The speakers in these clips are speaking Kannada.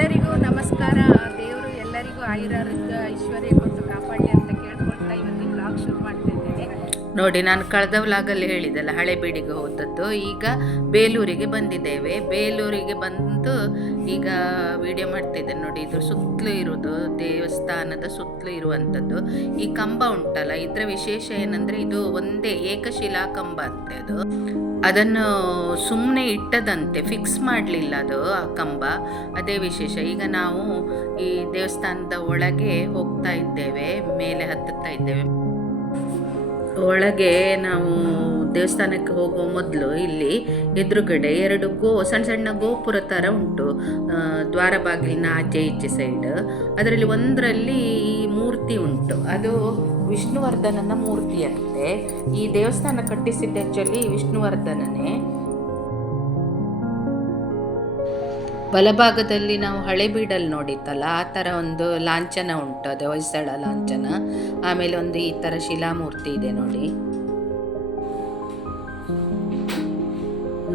ಎಲ್ಲರಿಗೂ ನಮಸ್ಕಾರ. ದೇವರು ಎಲ್ಲರಿಗೂ ಆಯುರಾರೋಗ್ಯ ಐಶ್ವರ್ಯ ಕೊಟ್ಟು ಕಾಪಾಡಲಿ ಅಂತ ಕೇಳ್ಕೊಳ್ತಾ ಇವತ್ತು ಬ್ಲಾಗ್ ಶುರು ಮಾಡ್ತಾ ಇದ್ದೇನೆ. ನೋಡಿ, ನಾನು ಕಳೆದ ವ್ಲಾಗಲ್ಲಿ ಹೇಳಿದ್ದೆಲ್ಲ ಹಳೆಬೀಡಿಗೆ ಹೋದದ್ದು. ಈಗ ಬೇಲೂರಿಗೆ ಬಂದಿದ್ದೇವೆ. ಬೇಲೂರಿಗೆ ಬಂದು ಈಗ ವಿಡಿಯೋ ಮಾಡ್ತಿದ್ದೇನೆ. ನೋಡಿ, ಇದು ಸುತ್ತಲೂ ಇರೋದು ದೇವಸ್ಥಾನದ ಸುತ್ತಲೂ ಇರುವಂಥದ್ದು. ಈ ಕಂಬ ಉಂಟಲ್ಲ, ಇದರ ವಿಶೇಷ ಏನಂದರೆ ಇದು ಒಂದೇ ಏಕಶಿಲಾ ಕಂಬ ಅಂತೆ. ಅದನ್ನು ಸುಮ್ಮನೆ ಇಟ್ಟದಂತೆ, ಫಿಕ್ಸ್ ಮಾಡಲಿಲ್ಲ ಅದು ಆ ಕಂಬ. ಅದೇ ವಿಶೇಷ. ಈಗ ನಾವು ಈ ದೇವಸ್ಥಾನದ ಒಳಗೆ ಹೋಗ್ತಾ ಇದ್ದೇವೆ, ಮೇಲೆ ಹತ್ತುತ್ತಾ ಇದ್ದೇವೆ. ಒಳಗೆ ನಾವು ದೇವಸ್ಥಾನಕ್ಕೆ ಹೋಗೋ ಮೊದಲು ಇಲ್ಲಿ ಎದುರುಗಡೆ ಎರಡು ಸಣ್ಣ ಸಣ್ಣ ಗೋಪುರ ಥರ ಉಂಟು, ದ್ವಾರ ಬಾಗಿಲಿನ ಆಚೆ ಈಚೆ ಸೈಡ್. ಅದರಲ್ಲಿ ಒಂದರಲ್ಲಿ ಈ ಮೂರ್ತಿ ಉಂಟು, ಅದು ವಿಷ್ಣುವರ್ಧನನ ಮೂರ್ತಿಯಂತೆ. ಈ ದೇವಸ್ಥಾನ ಕಟ್ಟಿಸಿದ್ದ ಆ್ಯಕ್ಚುಲಿ ವಿಷ್ಣುವರ್ಧನನೇ. ಬಲಭಾಗದಲ್ಲಿ ನಾವು ಹಳೆಬೀಡಲ್ಲಿ ನೋಡಿತ್ತಲ್ಲ ಆ ಥರ ಒಂದು ಲಾಂಛನ ಉಂಟು, ಅದು ಹೊಯ್ಸಳ ಲಾಂಛನ. ಆಮೇಲೆ ಒಂದು ಈ ಥರ ಶಿಲಾಮೂರ್ತಿ ಇದೆ ನೋಡಿ.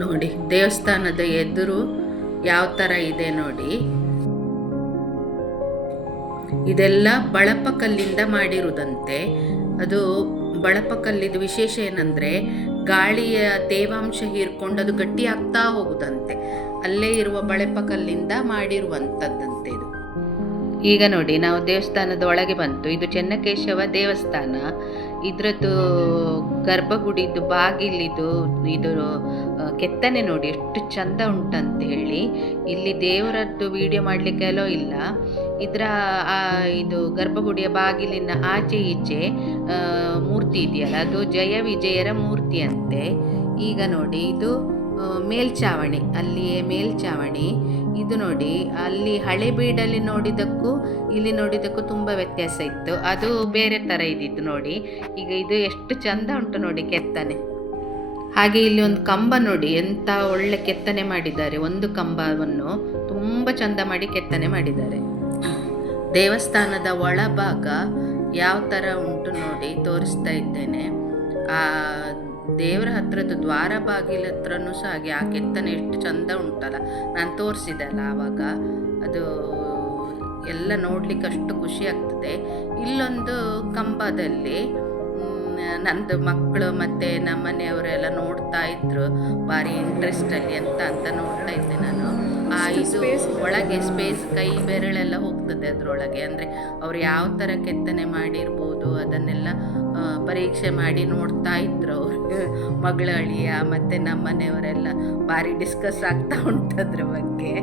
ನೋಡಿ ದೇವಸ್ಥಾನದ ಎದುರು ಯಾವ ಥರ ಇದೆ ನೋಡಿ. ಇದೆಲ್ಲ ಬಳಪ ಕಲ್ಲಿಂದ ಮಾಡಿರುವುದಂತೆ. ಅದು ಬಳಪ ಕಲ್ಲಿದ್ದು ವಿಶೇಷ ಏನಂದರೆ ಗಾಳಿಯ ತೇವಾಂಶ ಹೀರ್ಕೊಂಡು ಅದು ಗಟ್ಟಿ ಆಗ್ತಾ ಹೋಗುದಂತೆ. ಅಲ್ಲೇ ಇರುವ ಬಳಪ ಕಲ್ಲಿಂದ ಮಾಡಿರುವಂಥದ್ದಂತೆ ಇದು. ಈಗ ನೋಡಿ, ನಾವು ದೇವಸ್ಥಾನದ ಒಳಗೆ ಬಂತು. ಇದು ಚೆನ್ನಕೇಶವ ದೇವಸ್ಥಾನ. ಇದರದ್ದು ಗರ್ಭಗುಡಿದು ಬಾಗಿಲಿದು ಇದು ಕೆತ್ತನೆ ನೋಡಿ ಎಷ್ಟು ಚಂದ ಉಂಟಂತ ಹೇಳಿ. ಇಲ್ಲಿ ದೇವರದ್ದು ವಿಡಿಯೋ ಮಾಡಲಿಕ್ಕೆಲ್ಲೋ ಇಲ್ಲ. ಇದರ ಇದು ಗರ್ಭಗುಡಿಯ ಬಾಗಿಲಿನ ಆಚೆ ಈಚೆ ಮೂರ್ತಿ ಇದೆಯಲ್ಲ, ಅದು ಜಯ ವಿಜಯರ ಮೂರ್ತಿ ಅಂತೆ. ಈಗ ನೋಡಿ, ಇದು ಮೇಲ್ಚಾವಣಿ, ಅಲ್ಲಿಯೇ ಮೇಲ್ಚಾವಣಿ. ಇದು ನೋಡಿ, ಅಲ್ಲಿ ಹಳೆಬೀಡಲ್ಲಿ ನೋಡಿದ್ದಕ್ಕೂ ಇಲ್ಲಿ ನೋಡಿದ್ದಕ್ಕೂ ತುಂಬ ವ್ಯತ್ಯಾಸ ಇತ್ತು. ಅದು ಬೇರೆ ಥರ ಇದ್ದಿತ್ತು ನೋಡಿ. ಈಗ ಇದು ಎಷ್ಟು ಚಂದ ಉಂಟು ನೋಡಿ ಕೆತ್ತನೆ. ಹಾಗೆ ಇಲ್ಲಿ ಒಂದು ಕಂಬ ನೋಡಿ, ಎಂಥ ಒಳ್ಳೆ ಕೆತ್ತನೆ ಮಾಡಿದ್ದಾರೆ. ಒಂದು ಕಂಬವನ್ನು ತುಂಬ ಚಂದ ಮಾಡಿ ಕೆತ್ತನೆ ಮಾಡಿದ್ದಾರೆ. ದೇವಸ್ಥಾನದ ಒಳಭಾಗ ಯಾವ ಥರ ಉಂಟು ನೋಡಿ, ತೋರಿಸ್ತಾ ಇದ್ದೇನೆ. ಆ ದೇವರ ಹತ್ರದ್ದು ದ್ವಾರ ಬಾಗಿಲ ಹತ್ರನೂ ಸಹ ಹಾಗೆ ಆ ಕೆತ್ತನೆ ಎಷ್ಟು ಚಂದ ಉಂಟಲ್ಲ, ನಾನು ತೋರಿಸಿದೆಲ್ಲ ಆವಾಗ. ಅದು ಎಲ್ಲ ನೋಡ್ಲಿಕ್ಕೆ ಅಷ್ಟು ಖುಷಿ ಆಗ್ತದೆ. ಇಲ್ಲೊಂದು ಕಂಬದಲ್ಲಿ ನಂದು ಮಕ್ಕಳು ಮತ್ತು ನಮ್ಮ ಮನೆಯವರೆಲ್ಲ ನೋಡ್ತಾ ಇದ್ರು, ಭಾರಿ ಇಂಟ್ರೆಸ್ಟಲ್ಲಿ ಅಂತ ನೋಡ್ತಾ ಇದ್ದೆ ನಾನು. ಇದು ಒಳಗೆ ಸ್ಪೇಸ್, ಕೈ ಬೆರಳೆಲ್ಲ ಹೋಗ್ತದೆ ಅದರೊಳಗೆ. ಅಂದರೆ ಅವ್ರು ಯಾವ ಥರ ಕೆತ್ತನೆ ಮಾಡಿರ್ಬೋದು ಅದನ್ನೆಲ್ಲ ಪರೀಕ್ಷೆ ಮಾಡಿ ನೋಡ್ತಾ ಇದ್ರು ಅವರು. ಮಗಳ ಅಳಿಯ ಮತ್ತು ನಮ್ಮ ಮನೆಯವರೆಲ್ಲ ಭಾರಿ ಡಿಸ್ಕಸ್ ಆಗ್ತಾ ಉಂಟು ಅದ್ರ ಬಗ್ಗೆ.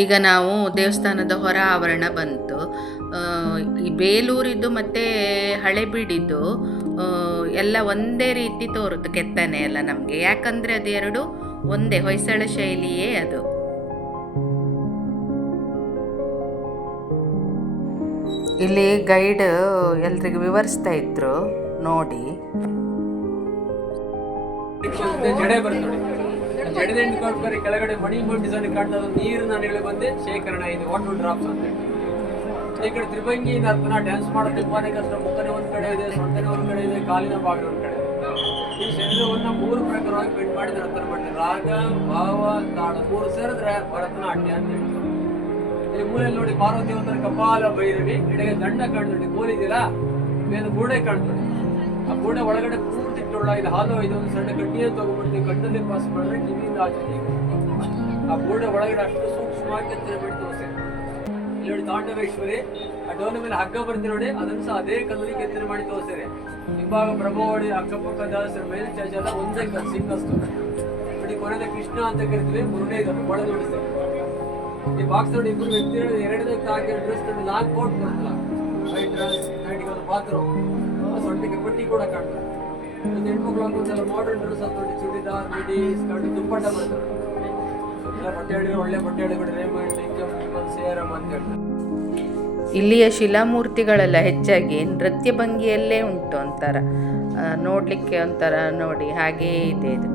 ಈಗ ನಾವು ದೇವಸ್ಥಾನದ ಹೊರ ಆವರಣ ಬಂತು. ಈ ಬೇಲೂರಿದ್ದು ಮತ್ತು ಹಳೆಬೀಡಿದ್ದು ಎಲ್ಲ ಒಂದೇ ರೀತಿ ತೋರುತ್ತೆ ಕೆತ್ತನೆ ಎಲ್ಲ ನಮಗೆ. ಯಾಕಂದರೆ ಅದು ಎರಡು ಒಂದೇ ಹೊಯ್ಸಳ ಶೈಲಿಯೇ ಅದು. ಇಲ್ಲಿ ಗೈಡ್ ಎಲ್ರಿಗೂ ವಿವರಿಸ್ತಾ ಇದ್ರು ನೋಡಿ. ಜಡದಿಂದ ಕೊಡ್ತಾರೆ ಕೆಳಗಡೆ ಮಣಿ ಡಿಸೈನ್ ಕಾಣ್ತದ ನೀರಿನ ನೆಲೆ ಬಂದು ಶೇಖರಣೆ, ಇದು ವಾಟರ್ ಡ್ರಾಪ್ಸ್ ಅಂತ. ಈ ಕಡೆ ತ್ರಿಭಂಗಿ ನರ್ತನ ಡ್ಯಾನ್ಸ್ ಮಾಡೋದು ತುಂಬಾನೇ ಕಷ್ಟ. ಮುಖನೇ ಒಂದ್ ಕಡೆ ಇದೆ, ಸೊಂಟನೆ ಒಂದ್ ಕಡೆ ಇದೆ, ಕಾಲಿನ ಭಾಗ ಒಂದ್ ಕಡೆ. ಈ ಶರೀರವನ್ನ 3 ಪ್ರಕಾರವಾಗಿ ಬೆಂಡ್ ಮಾಡಿ ನರ್ತನ ಮಾಡ್ತಾರೆ. ರಾಗ, ಭಾವ, ತಾಳ 3 ಸೇರಿದ್ರೆ ಭರತನಾಟ್ಯ ಅಂತ ಹೇಳಿ. ಇಲ್ಲಿ ಮೂಲೆಯಲ್ಲಿ ನೋಡಿ ಪಾರ್ವತಿ ಒಂಥರ ಕಪಾಲ ಭೈರವಿ, ಎಡೆಗೆ ದಂಡ ಕಾಣ್ತದೆ, ಕೋಲಿದಿಲ್ಲ ಮೇಲೆ ಗೂಡೆ ಕಾಣ್ತದೆ. ಆ ಗೂಡೆ ಒಳಗಡೆ ಪೂರ್ತಿ ಇದು ಹಾಲು, ಇದೊಂದು ಸಣ್ಣ ಕಡ್ಡಿಯನ್ನು ತಗೊಂಡ್ಬಿಡ್ತೀವಿ, ಕಣ್ಣಲ್ಲಿ ಪಾಸ್ ಮಾಡಿದ್ರೆ ಕಿವಿಯಿಂದ ಆಚೆ. ಆ ಗೋಡೆ ಒಳಗಡೆ ಅಷ್ಟು ಸೂಕ್ಷ್ಮವಾಗಿ ಕೆತ್ತನೆ ಮಾಡಿ ತೋರಿಸಿ. ಇಲ್ಲಿ ನೋಡಿ ತಾಂಡವೇಶ್ವರಿ, ಆ ಡೋನ ಮೇಲೆ ಹಗ್ಗ ಬರ್ತೀವಿ ನೋಡಿ, ಅದನ್ನು ಸಹ ಅದೇ ಕಲ್ಲಲ್ಲಿ ಕೆತ್ತನೆ ಮಾಡಿ ತೋರಿಸಿದೆ. ಹಿಂಭಾಗ ಪ್ರಭಾವಳಿ, ಅಕ್ಕಪಕ್ಕ ದಾಸರ ಮೇಲೆ ಚಾಚ ಎಲ್ಲ ಒಂದೇ ಸಿಂಗಸ್ತು ನೋಡಿ. ಕೊನೆದ ಕೃಷ್ಣ ಅಂತ ಕರಿತೀವಿ, ಮುರುಡೇದನ್ನು ಒಳ ನೋಡಿಸ್ತೇವೆ. ಈ ಬಾಕ್ಸ್ ನೋಡಿ, ಇಬ್ಬರು ವ್ಯಕ್ತಿಗಳು ಎರಡದಕ್ಕೆ ಹಾಕಿ ಡ್ರೆಸ್ ನೋಡಿ, ಲಾಂಗ್ ಕೋಟ್ ಬರುತ್ತಲ್ಲ, ವೈಟ್ ಡ್ರೆಸ್, ನೈಟಿಗೆ ಒಂದು ಪಾತ್ರ, ಸೊಂಟಿಗೆ ಪಟ್ಟಿ ಕೂಡ ಕಾಣ್ತಾರೆ. ಹೆಣ್ಮಕ್ಳು ಹಾಕೋದೆಲ್ಲ ಮಾಡರ್ನ್ ಡ್ರೆಸ್ ಅಂತ ನೋಡಿ, ಚೂಡಿದಾರ್, ಮಿಡಿ, ಸ್ಕರ್ಟ್, ದುಪ್ಪಟ್ಟ ಬರ್ತಾರೆ. ಎಲ್ಲ ಬಟ್ಟೆ ಹೇಳಿದ್ರೆ ಒಳ್ಳೆ ಬಟ್ಟೆ ಹೇಳಿಬಿಟ್ಟು ರೇಮಂಡ್, ಸೇರಮ್ ಅಂತ ಹೇಳ್ತಾರೆ. ಇಲ್ಲಿಯ ಶಿಲಾಮೂರ್ತಿಗಳೆಲ್ಲ ಹೆಚ್ಚಾಗಿ ನೃತ್ಯ ಭಂಗಿಯಲ್ಲೇ ಉಂಟು, ಒಂಥರ ನೋಡಲಿಕ್ಕೆ ಒಂಥರ ನೋಡಿ ಹಾಗೇ ಇದೆ ಇದು.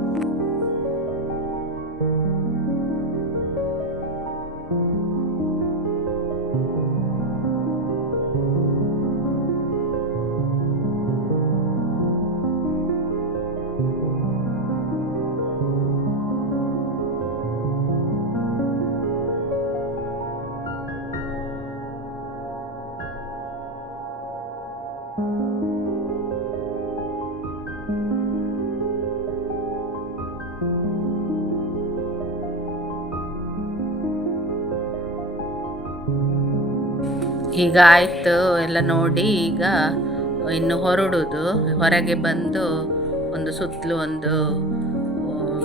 ಈಗ ಆಯಿತು ಎಲ್ಲ ನೋಡಿ, ಈಗ ಇನ್ನು ಹೊರಡೋದು. ಹೊರಗೆ ಬಂದು ಒಂದು ಸುತ್ತಲೂ ಒಂದು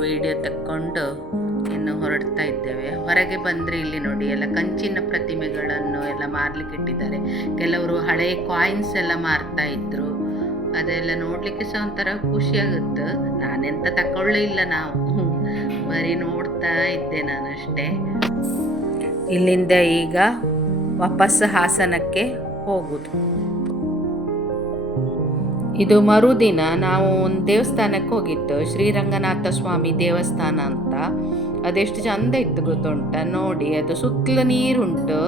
ವಿಡಿಯೋ ತಕ್ಕೊಂಡು ಇನ್ನು ಹೊರಡ್ತಾ ಇದ್ದೇವೆ. ಹೊರಗೆ ಬಂದರೆ ಇಲ್ಲಿ ನೋಡಿ ಎಲ್ಲ ಕಂಚಿನ ಪ್ರತಿಮೆಗಳನ್ನು ಎಲ್ಲ ಮಾರ್ಲಿಕ್ಕೆ ಇಟ್ಟಿದ್ದಾರೆ. ಕೆಲವರು ಹಳೆಯ ಕಾಯಿನ್ಸ್ ಎಲ್ಲ ಮಾರ್ತಾ ಇದ್ರು. ಅದೆಲ್ಲ ನೋಡಲಿಕ್ಕೆ ಸಹ ಒಂಥರ ಖುಷಿಯಾಗುತ್ತೆ. ನಾನೆಂತ ತಗೊಳ್ಳೇ ಇಲ್ಲ, ನಾವು ಬರೀ ನೋಡ್ತಾ ಇದ್ದೆ ನಾನಷ್ಟೇ. ಇಲ್ಲಿಂದ ಈಗ ವಾಪಸ್ ಹಾಸನಕ್ಕೆ ಹೋಗುದು. ಇದು ಮರುದಿನ ನಾವು ಒಂದು ದೇವಸ್ಥಾನಕ್ಕೆ ಹೋಗಿತ್ತು, ಶ್ರೀರಂಗನಾಥ ಸ್ವಾಮಿ ದೇವಸ್ಥಾನ ಅಂತ. ಅದೆಷ್ಟು ಚಂದ ಇತ್ತು ಗೊತ್ತುಂಟ ನೋಡಿ. ಅದು ಸುತ್ತಲೂ ನೀರುಂಟು,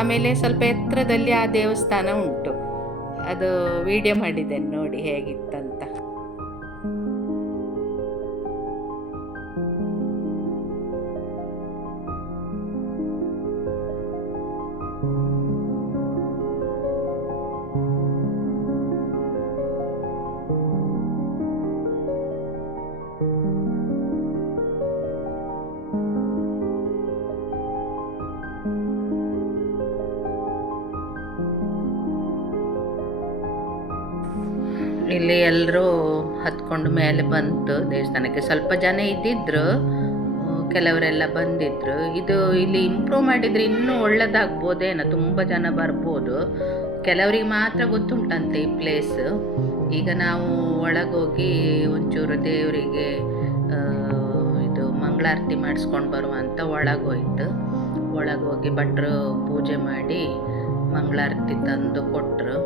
ಆಮೇಲೆ ಸ್ವಲ್ಪ ಎತ್ತರದಲ್ಲಿ ಆ ದೇವಸ್ಥಾನ ಉಂಟು. ಅದು ವಿಡಿಯೋ ಮಾಡಿದ್ದೇನೆ ನೋಡಿ ಹೇಗಿತ್ತಂತ. ಇಲ್ಲಿ ಎಲ್ಲರೂ ಹತ್ಕೊಂಡು ಮೇಲೆ ಬಂತು ದೇವಸ್ಥಾನಕ್ಕೆ. ಸ್ವಲ್ಪ ಜನ ಇದ್ದಿದ್ರು, ಕೆಲವರೆಲ್ಲ ಬಂದಿದ್ರು. ಇದು ಇಲ್ಲಿ ಇಂಪ್ರೂವ್ ಮಾಡಿದರೆ ಇನ್ನೂ ಒಳ್ಳೆದಾಗ್ಬೋದೇನೋ, ತುಂಬ ಜನ ಬರ್ಬೋದು. ಕೆಲವರಿಗೆ ಮಾತ್ರ ಗೊತ್ತುಂಟಂತೆ ಈ ಪ್ಲೇಸ್. ಈಗ ನಾವು ಒಳಗೋಗಿ ಒಂಚೂರು ದೇವರಿಗೆ ಇದು ಮಂಗಳಾರತಿ ಮಾಡಿಸ್ಕೊಂಡು ಬರುವ ಅಂತ ಒಳಗೋಯ್ತು. ಒಳಗೋಗಿ ಭಟ್ರು ಪೂಜೆ ಮಾಡಿ ಮಂಗಳಾರತಿ ತಂದು ಕೊಟ್ಟರು.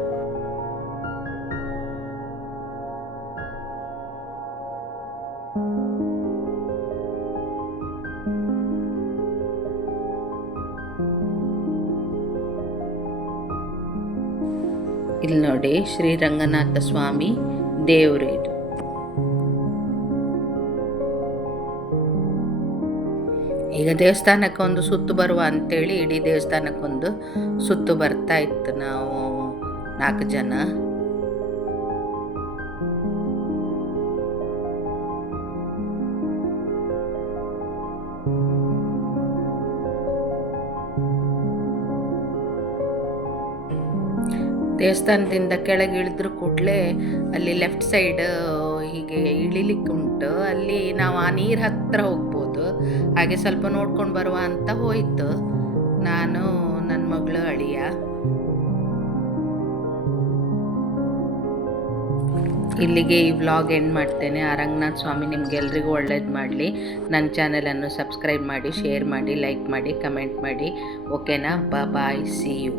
ಇಲ್ಲಿ ನೋಡಿ ಶ್ರೀರಂಗನಾಥ ಸ್ವಾಮಿ ದೇವರು ಇದು. ಈಗ ದೇವಸ್ಥಾನಕ್ಕೆ ಒಂದು ಸುತ್ತು ಬರುವ ಅಂತೇಳಿ ಇಡೀ ದೇವಸ್ಥಾನಕ್ಕೊಂದು ಸುತ್ತು ಬರ್ತಾ ಇತ್ತು. ನಾವು 4 ಜನ. ದೇವಸ್ಥಾನದಿಂದ ಕೆಳಗೆ ಇಳಿದ್ರು ಕೂಡಲೇ ಅಲ್ಲಿ ಲೆಫ್ಟ್ ಸೈಡ್ ಹೀಗೆ ಇಳಿಲಿಕ್ಕೆ ಉಂಟು. ಅಲ್ಲಿ ನಾವು ಆ ನೀರು ಹತ್ತಿರ ಹೋಗ್ಬೋದು. ಹಾಗೆ ಸ್ವಲ್ಪ ನೋಡ್ಕೊಂಡು ಬರುವ ಅಂತ ಹೋಯಿತು ನಾನು, ನನ್ನ ಮಗಳು, ಅಳಿಯ. ಇಲ್ಲಿಗೆ ಈ ವ್ಲಾಗ್ ಎಂಡ್ ಮಾಡ್ತೇನೆ. ಆ ರಂಗನಾಥ ಸ್ವಾಮಿ ನಿಮ್ಗೆಲ್ರಿಗೂ ಒಳ್ಳೇದು ಮಾಡಲಿ. ನನ್ನ ಚಾನಲನ್ನು ಸಬ್ಸ್ಕ್ರೈಬ್ ಮಾಡಿ, ಶೇರ್ ಮಾಡಿ, ಲೈಕ್ ಮಾಡಿ, ಕಮೆಂಟ್ ಮಾಡಿ. ಓಕೆನಾ? ಬಾಯ್, ಸಿ ಯು.